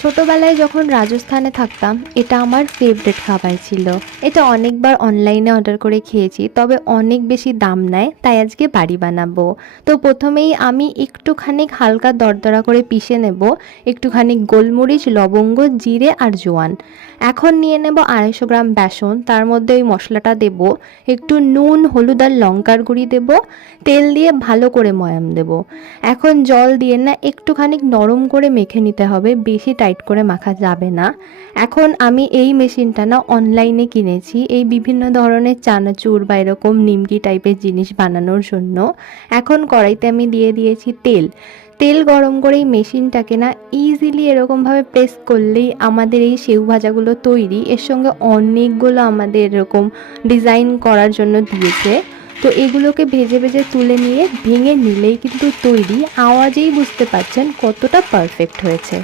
ছোটবেলায় যখন রাজস্থানে থাকতাম এটা আমার ফেভারিট খাবার ছিল। এটা অনেকবার অনলাইনে অর্ডার করে খেয়েছি, তবে অনেক বেশি দাম নেয়, তাই আজকে বাড়ি বানাবো। তো প্রথমেই আমি একটুখানি হালকা দরদরা করে পিষে নেব, একটুখানি গোলমরিচ, লবঙ্গ, জিরে আর জোয়ান। এখন নিয়ে নেব 250 গ্রাম বেসন, তার মধ্যে ওই মশলাটা দেব, একটু নুন, হলুদ আর লঙ্কার গুঁড়ি দেব, তেল দিয়ে ভালো করে ময়াম দেব। এখন জল দিয়ে না একটুখানি নরম করে মেখে নিতে হবে, বেশি টাইট করে মাখা যাবে না। এখন আমি এই মেশিনটা না অনলাইনে কিনেছি, এই বিভিন্ন ধরনের চানাচুর বা এরকম নিমকি টাইপের জিনিস বানানোর জন্য। এখন কড়াইতে আমি দিয়ে দিয়েছি তেল। তেল গরম করে এই মেশিনটাকে না ইজিলি এরকমভাবে প্রেস করলেই আমাদের এই সেউ ভাজাগুলো তৈরি। এর সঙ্গে অনেকগুলো আমাদের এরকম ডিজাইন করার জন্য দিয়েছে। তো এগুলোকে ভেজে ভেজে তুলে নিয়ে ভেঙে নিলেই কিন্তু তৈরি। আওয়াজেই বুঝতে পারছেন কতটা পারফেক্ট হয়েছে।